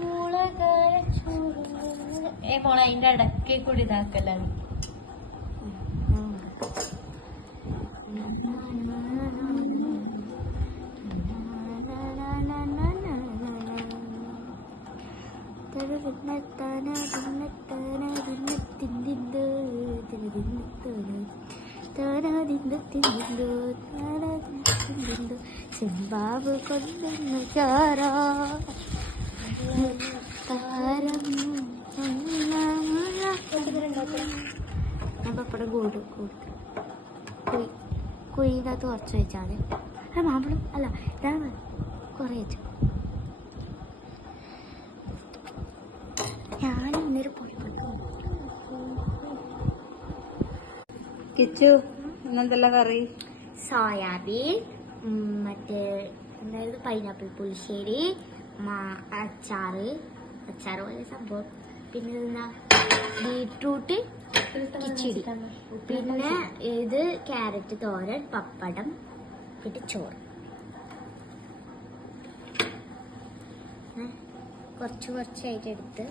മോളെ അതിന്റെ ഇടയ്ക്ക് കൂടി ഇതാക്കലാണ്. ചെമ്പാവ് കൊല്ലുന്ന ചാരാ താരം ഞാൻ പപ്പടം കൂടും കുഴിക്കകത്ത് കുറച്ച് വെച്ചാൽ മതി. മാമ്പഴം അല്ല ഇതാണ് കുറേ വെച്ചു. ഞാൻ ഇന്നൊരു കിച്ചു ഇന്നെന്തെല്ലാം കറി? സോയാബീൻ, മറ്റേ എന്തായത് പൈനാപ്പിൾ പുളിശ്ശേരി, അച്ചാറ് പോലെ സംഭവം, പിന്നെ എന്താ ബീട്രൂട്ട് കിച്ചടി, പിന്നെ ഇത് ക്യാരറ്റ് തോരൻ, പപ്പടം, പിന്നെ ചോറ്. കുറച്ചായിട്ട് എടുത്ത്